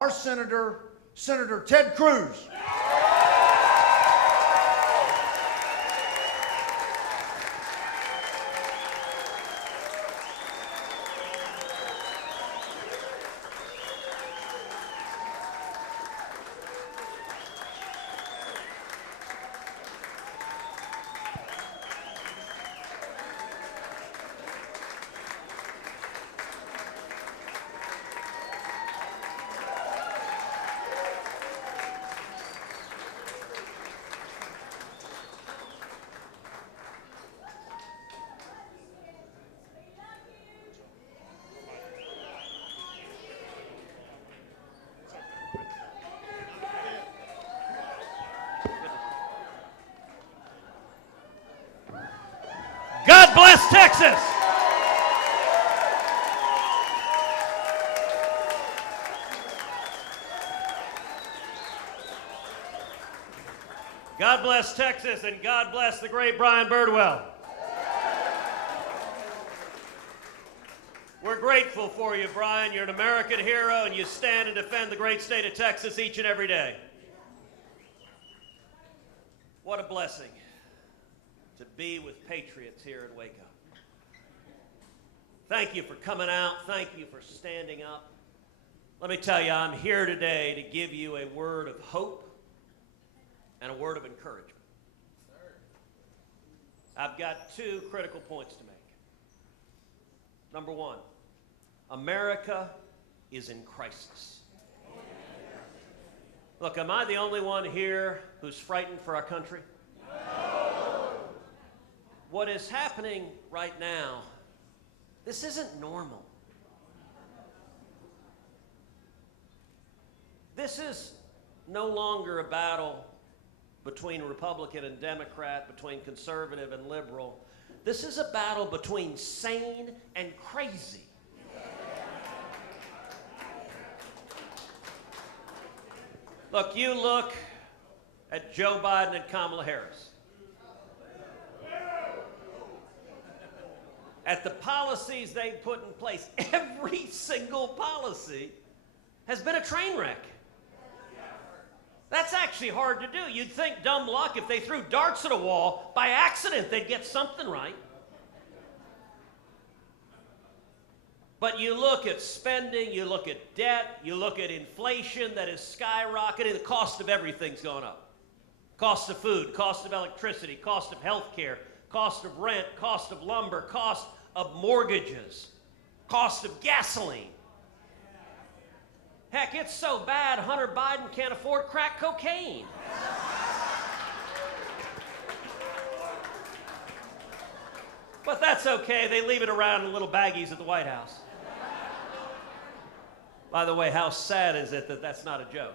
our Senator, Senator Ted Cruz. God bless Texas. God bless Texas, and God bless the great Brian Birdwell. We're grateful for you, Brian. You're an American hero, and you stand and defend the great state of Texas each and every day. What a blessing to be with patriots here in Waco. Thank you for coming out. Thank you for standing up. Let me tell you, I'm here today to give you a word of hope and a word of encouragement. I've got two critical points to make. Number one, America is in crisis. Look, am I the only one here who's frightened for our country? What is happening right now, this isn't normal. This is no longer a battle between Republican and Democrat, between conservative and liberal. This is a battle between sane and crazy. Look, you look at Joe Biden and Kamala Harris. At the policies they've put in place, every single policy has been a train wreck. That's actually hard to do. You'd think dumb luck, if they threw darts at a wall, by accident they'd get something right. But you look at spending, you look at debt, you look at inflation that is skyrocketing, the cost of everything's gone up. Cost of food, cost of electricity, cost of health care, cost of rent, cost of lumber, cost of mortgages, cost of gasoline. Heck, it's so bad Hunter Biden can't afford crack cocaine. But that's okay, they leave it around in little baggies at the White House. By the way, how sad is it that that's not a joke?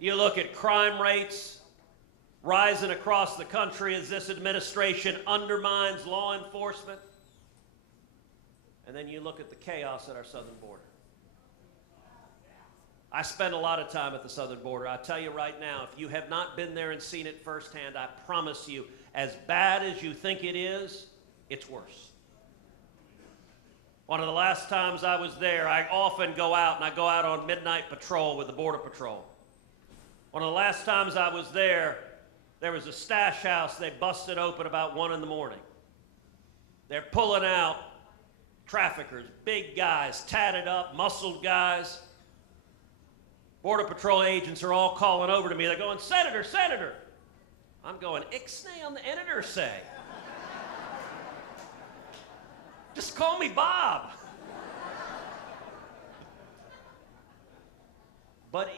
You look at crime rates rising across the country as this administration undermines law enforcement. And then you look at the chaos at our southern border. I spend a lot of time at the southern border. I tell you right now, if you have not been there and seen it firsthand, I promise you, as bad as you think it is, it's worse. One of the last times I was there, I often go out, and I go out on midnight patrol with the Border Patrol. One of the last times I was there was a stash house they busted open about 1 in the morning. They're pulling out traffickers, big guys, tatted up, muscled guys. Border Patrol agents are all calling over to me. They're going, "Senator, Senator." I'm going, "Ixnay on the editor say. Just call me Bob." But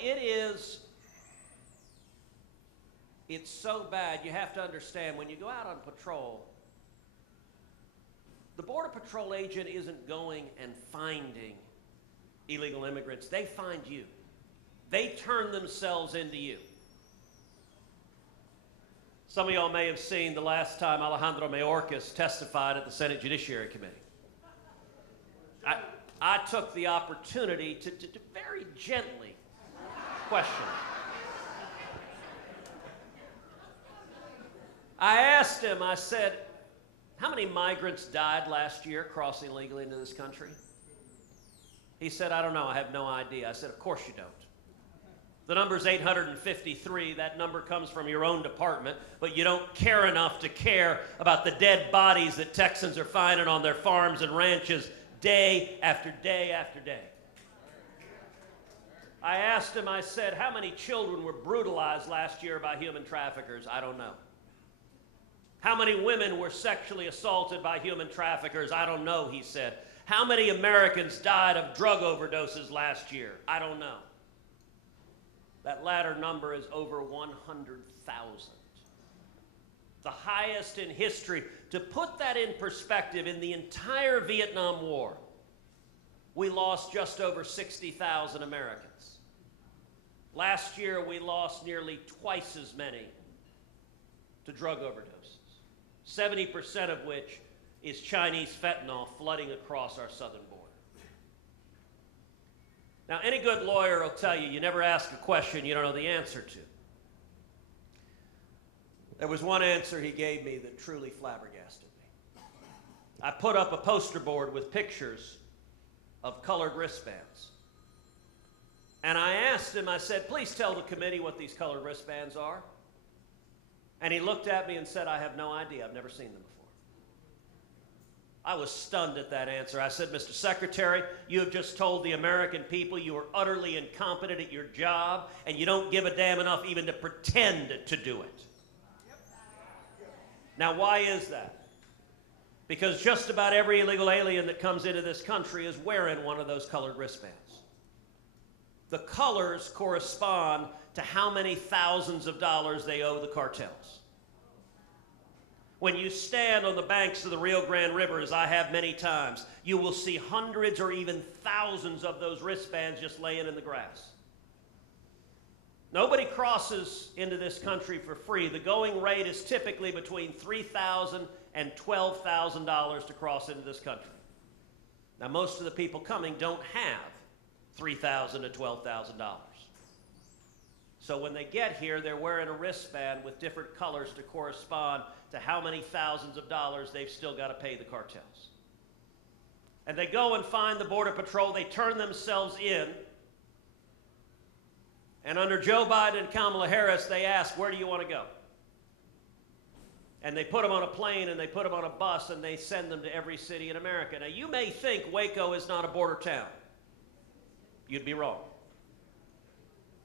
it's so bad. You have to understand, when you go out on patrol, the Border Patrol agent isn't going and finding illegal immigrants. They find you. They turn themselves into you. Some of y'all may have seen the last time Alejandro Mayorkas testified at the Senate Judiciary Committee. I took the opportunity to very gently question him. I asked him, I said, "How many migrants died last year crossing illegally into this country?" He said, I don't know, I have no idea. I said, of course you don't. The number's 853. That number comes from your own department, but you don't care enough to care about the dead bodies that Texans are finding on their farms and ranches day after day after day. I asked him, I said, how many children were brutalized last year by human traffickers? I don't know. How many women were sexually assaulted by human traffickers? I don't know, he said. How many Americans died of drug overdoses last year? I don't know. That latter number is over 100,000. The highest in history. To put that in perspective, in the entire Vietnam War, we lost just over 60,000 Americans. Last year, we lost nearly twice as many to drug overdoses, 70% of which is Chinese fentanyl flooding across our southern border. Now, any good lawyer will tell you, you never ask a question you don't know the answer to. There was one answer he gave me that truly flabbergasted me. I put up a poster board with pictures of colored wristbands. And I asked him, I said, please tell the committee what these colored wristbands are. And he looked at me and said, I have no idea. I've never seen them before. I was stunned at that answer. I said, Mr. Secretary, you have just told the American people you are utterly incompetent at your job and you don't give a damn enough even to pretend to do it. Now, why is that? Because just about every illegal alien that comes into this country is wearing one of those colored wristbands. The colors correspond to how many thousands of dollars they owe the cartels. When you stand on the banks of the Rio Grande River, as I have many times, you will see hundreds or even thousands of those wristbands just laying in the grass. Nobody crosses into this country for free. The going rate is typically between $3,000 and $12,000 to cross into this country. Now, most of the people coming don't have $3,000 to $12,000. So when they get here, they're wearing a wristband with different colors to correspond to how many thousands of dollars they've still got to pay the cartels. And they go and find the Border Patrol. They turn themselves in. And under Joe Biden and Kamala Harris, they ask, where do you want to go? And they put them on a plane and they put them on a bus and they send them to every city in America. Now, you may think Waco is not a border town. You'd be wrong.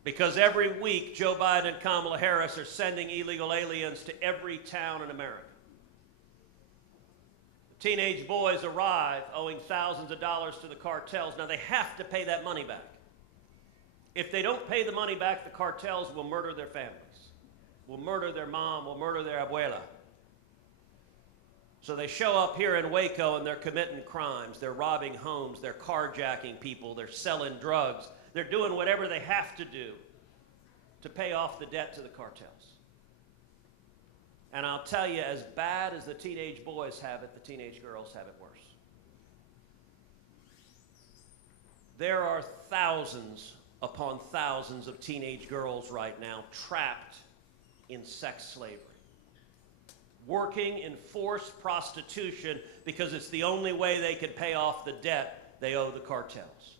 Because every week, Joe Biden and Kamala Harris are sending illegal aliens to every town in America. The teenage boys arrive owing thousands of dollars to the cartels. Now, they have to pay that money back. If they don't pay the money back, the cartels will murder their families, will murder their mom, will murder their abuela. So they show up here in Waco and they're committing crimes. They're robbing homes. They're carjacking people. They're selling drugs. They're doing whatever they have to do to pay off the debt to the cartels. And I'll tell you, as bad as the teenage boys have it, the teenage girls have it worse. There are thousands upon thousands of teenage girls right now trapped in sex slavery, working in forced prostitution because it's the only way they can pay off the debt they owe the cartels.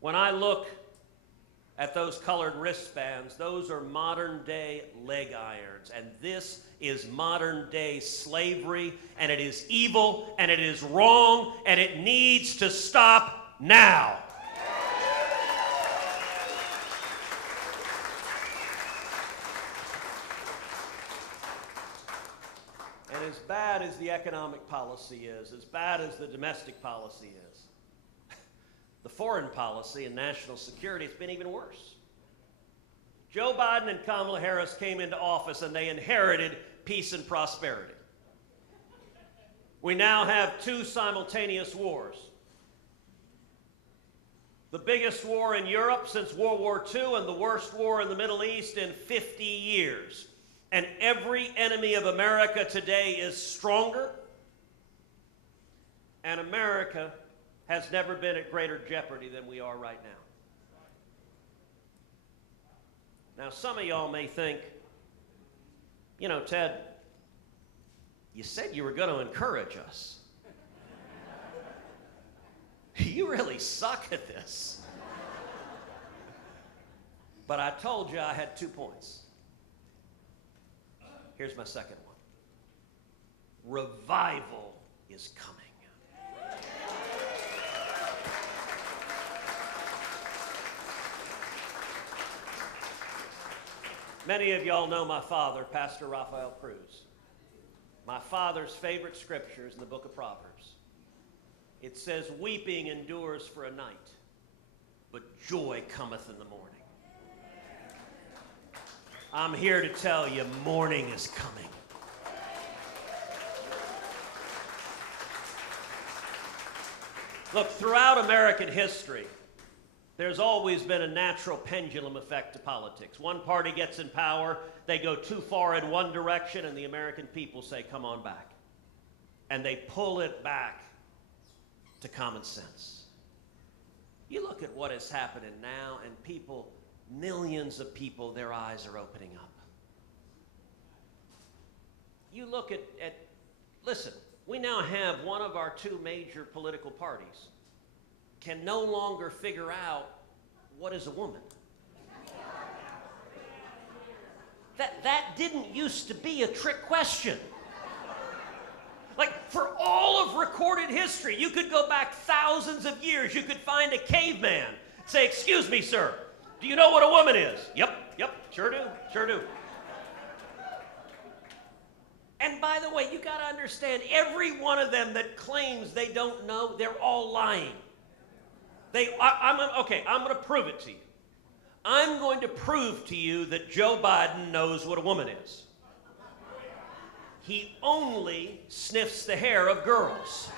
When I look at those colored wristbands, those are modern day leg irons, and this is modern day slavery, and it is evil, and it is wrong, and it needs to stop now. And as bad as the economic policy is, as bad as the domestic policy is, the foreign policy and national security has been even worse. Joe Biden and Kamala Harris came into office and they inherited peace and prosperity. We now have two simultaneous wars. The biggest war in Europe since World War II and the worst war in the Middle East in 50 years. And every enemy of America today is stronger, and America has never been at greater jeopardy than we are right now. Now, some of y'all may think, you know, Ted, you said you were going to encourage us. You really suck at this. But I told you I had 2 points. Here's my second one. Revival is coming. Many of y'all know my father, Pastor Raphael Cruz. My father's favorite scripture is in the book of Proverbs. It says, weeping endures for a night, but joy cometh in the morning. I'm here to tell you, morning is coming. Look, throughout American history, there's always been a natural pendulum effect to politics. One party gets in power, they go too far in one direction, and the American people say, come on back. And they pull it back to common sense. You look at what is happening now, and people, millions of people, their eyes are opening up. You look at listen, we now have one of our 2 major political parties can no longer figure out what is a woman. That didn't used to be a trick question. Like, for all of recorded history, you could go back thousands of years, you could find a caveman, say, excuse me, sir, do you know what a woman is? Yep, sure do. And by the way, you gotta understand, every one of them that claims they don't know, they're all lying. I'm going to prove it to you. I'm going to prove to you that Joe Biden knows what a woman is. He only sniffs the hair of girls.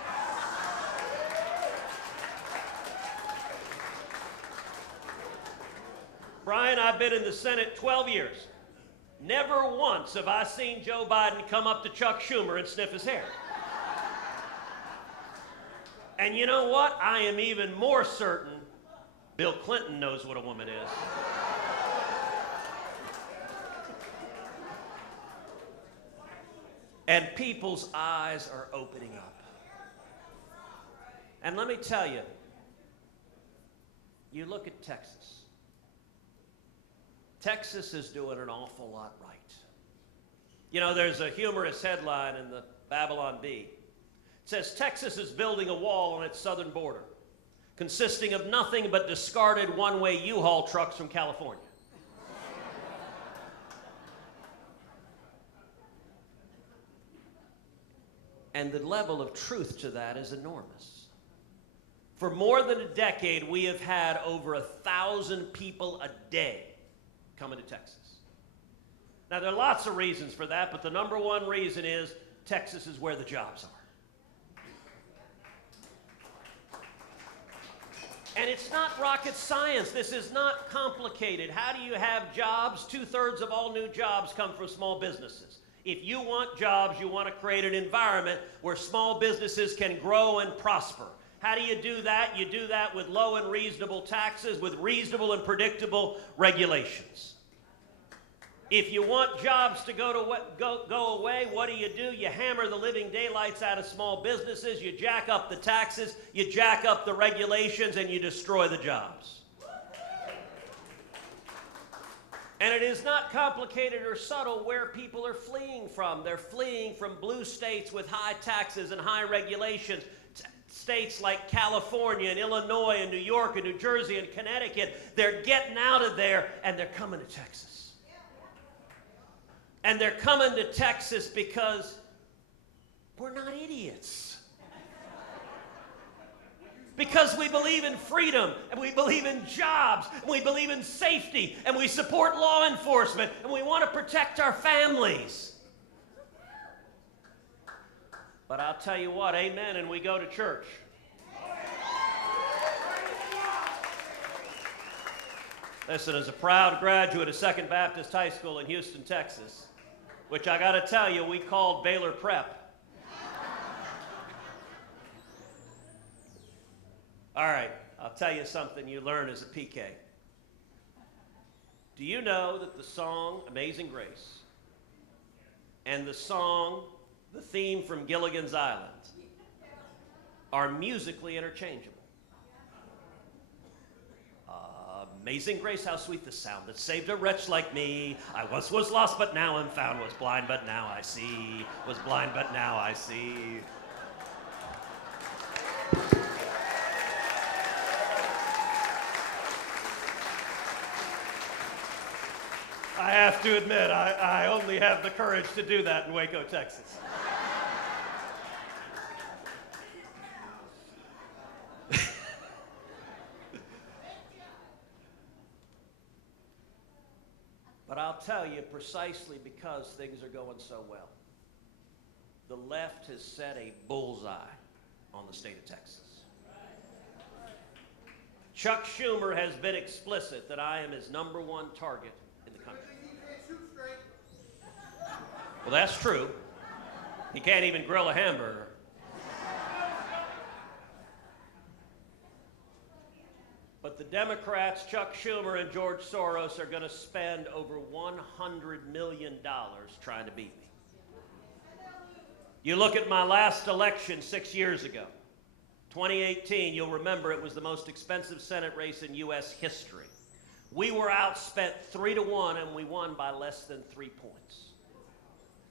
Brian, I've been in the Senate 12 years. Never once have I seen Joe Biden come up to Chuck Schumer and sniff his hair. And you know what? I am even more certain Bill Clinton knows what a woman is. And people's eyes are opening up. And let me tell you, you look at Texas. Texas is doing an awful lot right. You know, there's a humorous headline in the Babylon Bee. It says, Texas is building a wall on its southern border, consisting of nothing but discarded one-way U-Haul trucks from California. And the level of truth to that is enormous. For more than a decade, we have had over 1,000 people a day coming to Texas. Now, there are lots of reasons for that, but the number one reason is Texas is where the jobs are. And it's not rocket science. This is not complicated. How do you have jobs? 2/3 of all new jobs come from small businesses. If you want jobs, you want to create an environment where small businesses can grow and prosper. How do you do that? You do that with low and reasonable taxes, with reasonable and predictable regulations. If you want jobs to go away, what do? You hammer the living daylights out of small businesses, you jack up the taxes, you jack up the regulations, and you destroy the jobs. And it is not complicated or subtle where people are fleeing from. They're fleeing from blue states with high taxes and high regulations. States like California and Illinois and New York and New Jersey and Connecticut, they're getting out of there and they're coming to Texas. And they're coming to Texas because we're not idiots. Because we believe in freedom, and we believe in jobs, and we believe in safety, and we support law enforcement, and we want to protect our families. But I'll tell you what, amen, and we go to church. Listen, as a proud graduate of Second Baptist High School in Houston, Texas, which I got to tell you, we called Baylor Prep. All right, I'll tell you something you learn as a PK. Do you know that the song Amazing Grace and the song, the theme from Gilligan's Island, are musically interchangeable? Amazing grace, how sweet the sound that saved a wretch like me. I once was lost, but now am found. Was blind, but now I see. Was blind, but now I see. I have to admit, I only have the courage to do that in Waco, Texas. But I'll tell you, precisely because things are going so well, the left has set a bullseye on the state of Texas. Chuck Schumer has been explicit that I am his #1 target in the country. Well, that's true. He can't even grill a hamburger. But the Democrats, Chuck Schumer and George Soros, are going to spend over $100 million trying to beat me. You look at my last election 6 years ago, 2018, you'll remember it was the most expensive Senate race in U.S. history. We were outspent 3-1 and we won by less than 3 points.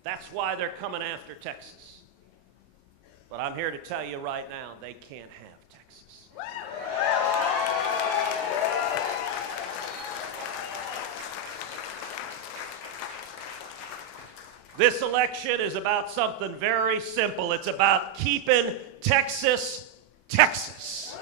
That's why they're coming after Texas. But I'm here to tell you right now, they can't have Texas. This election is about something very simple. It's about keeping Texas, Texas.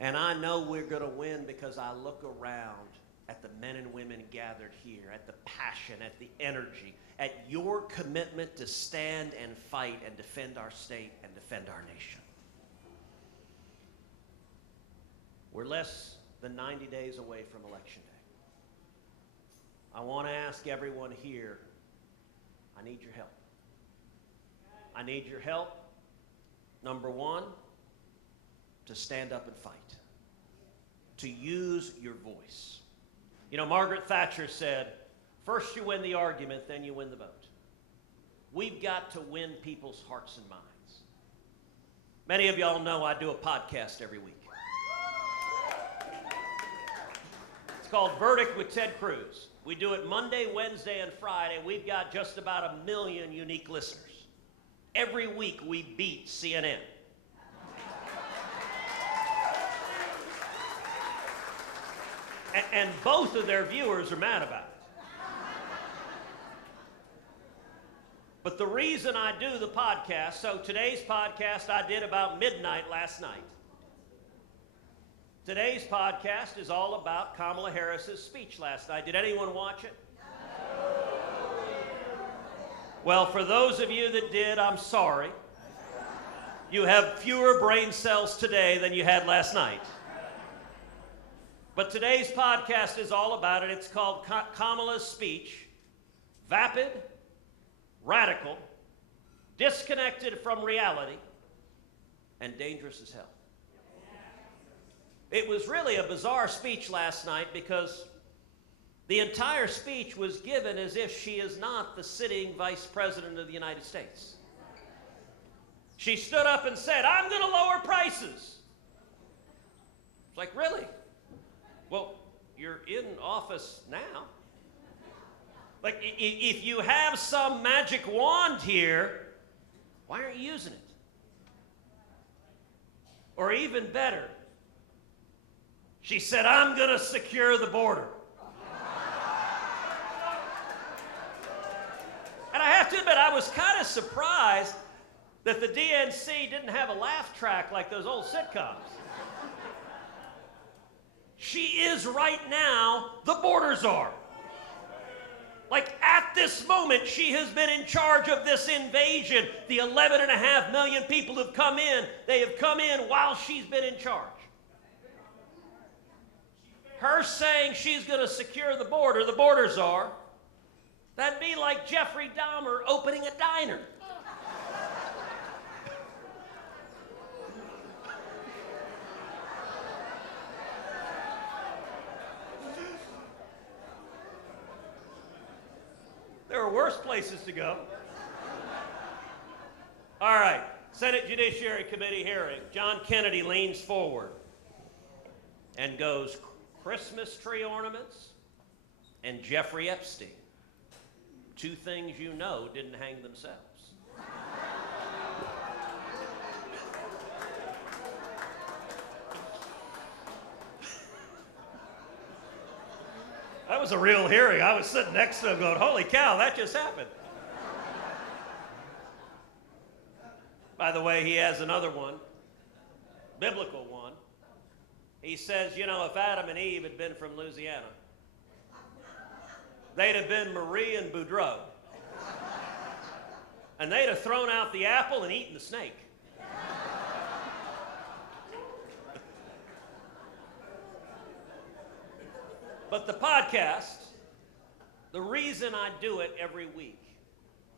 And I know we're going to win because I look around at the men and women gathered here, at the passion, at the energy, at your commitment to stand and fight and defend our state and defend our nation. We're less than 90 days away from Election Day. I want to ask everyone here, I need your help. I need your help, #1, to stand up and fight, to use your voice. You know, Margaret Thatcher said, first you win the argument, then you win the vote. We've got to win people's hearts and minds. Many of y'all know I do a podcast every week. It's called Verdict with Ted Cruz. We do it Monday, Wednesday, and Friday. We've got just about 1 million unique listeners. Every week we beat CNN. And both of their viewers are mad about it. But the reason I do the podcast, so today's podcast I did about midnight last night. Today's podcast is all about Kamala Harris's speech last night. Did anyone watch it? No. Well, for those of you that did, I'm sorry. You have fewer brain cells today than you had last night. But today's podcast is all about it. It's called Kamala's Speech, Vapid, Radical, Disconnected from Reality, and Dangerous as Hell. It was really a bizarre speech last night because the entire speech was given as if she is not the sitting Vice President of the United States. She stood up and said, I'm going to lower prices. It's like, really? Well, you're in office now. Like, if you have some magic wand here, why aren't you using it? Or even better, she said, I'm going to secure the border. And I have to admit, I was kind of surprised that the DNC didn't have a laugh track like those old sitcoms. She is right now the border czar. Like at this moment, she has been in charge of this invasion. The 11.5 million people who've come in, they have come in while she's been in charge. Her saying she's going to secure the border czar, that'd be like Jeffrey Dahmer opening a diner. There are worse places to go. All right, Senate Judiciary Committee hearing. John Kennedy leans forward and goes, Christmas tree ornaments and Jeffrey Epstein. Two things you know didn't hang themselves. That was a real hearing. I was sitting next to him going, holy cow, that just happened. By the way, he has another one, biblical one. He says, you know, if Adam and Eve had been from Louisiana, they'd have been Marie and Boudreaux. And they'd have thrown out the apple and eaten the snake. But the podcast, the reason I do it every week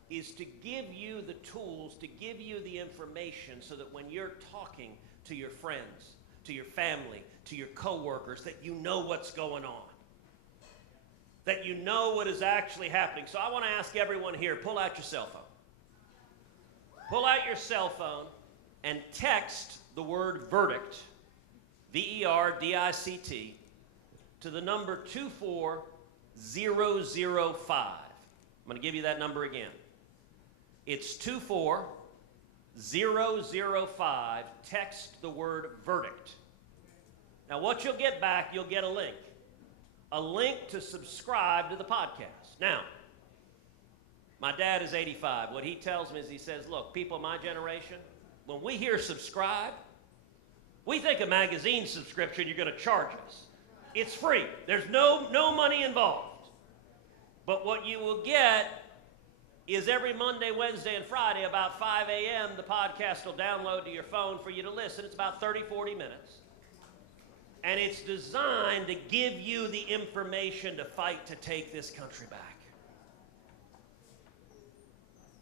is to give you the tools, to give you the information so that when you're talking to your friends, to your family, to your coworkers, that you know what's going on. That you know what is actually happening. So I want to ask everyone here, pull out your cell phone. Pull out your cell phone and text the word verdict, V-E-R-D-I-C-T, to the number 24005. I'm going to give you that number again. It's 24005. Text the word verdict. Now what you'll get back, you'll get a link to subscribe to the podcast. Now, my dad is 85. What he tells me is he says, look, people of my generation, when we hear subscribe, we think a magazine subscription you're going to charge us. It's free. There's no money involved. But what you will get is every Monday, Wednesday, and Friday about 5 a.m. the podcast will download to your phone for you to listen. It's about 30, 40 minutes. And it's designed to give you the information to fight to take this country back.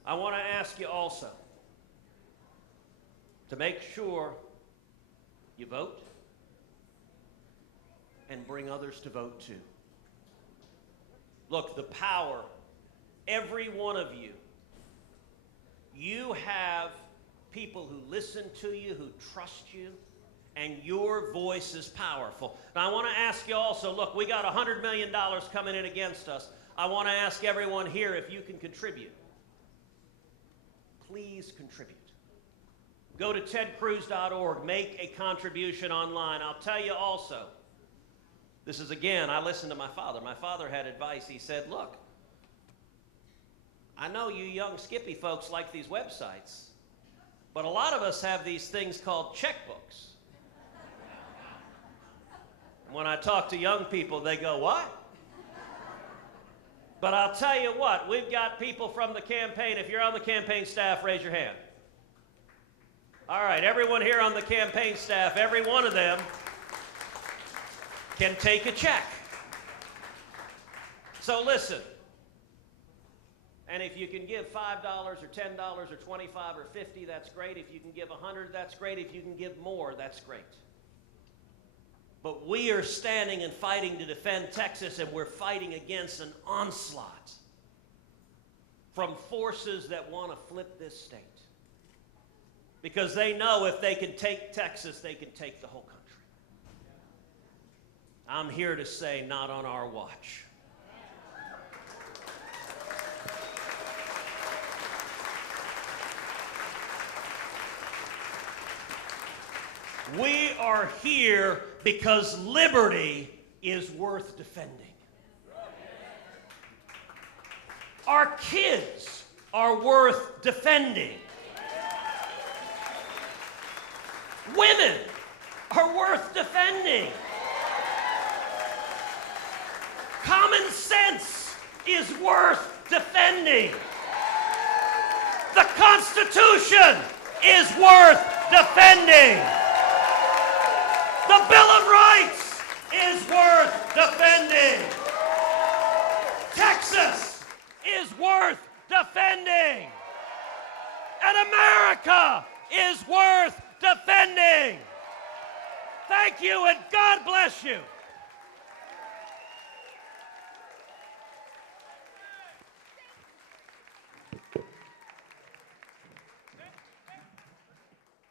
I want to ask you also to make sure you vote and bring others to vote too. Look, the power, every one of you, you have people who listen to you, who trust you, and your voice is powerful. Now I want to ask you also, look, we got $100 million coming in against us. I want to ask everyone here if you can contribute. Please contribute. Go to tedcruz.org, make a contribution online. I'll tell you also, this is again, I listened to my father. My father had advice. He said, look, I know you young skippy folks like these websites, but a lot of us have these things called checkbooks. When I talk to young people, they go, what? But I'll tell you what, we've got people from the campaign. If you're on the campaign staff, raise your hand. All right, everyone here on the campaign staff, every one of them can take a check. So listen, and if you can give $5 or $10 or $25 or $50, that's great. If you can give $100, that's great. If you can give more, that's great. But we are standing and fighting to defend Texas, and we're fighting against an onslaught from forces that want to flip this state. Because they know if they can take Texas, they can take the whole country. I'm here to say, not on our watch. We are here because liberty is worth defending. Our kids are worth defending. Women are worth defending. Common sense is worth defending. The Constitution is worth defending. The Bill of Rights is worth defending. Texas is worth defending. And America is worth defending. Thank you, and God bless you.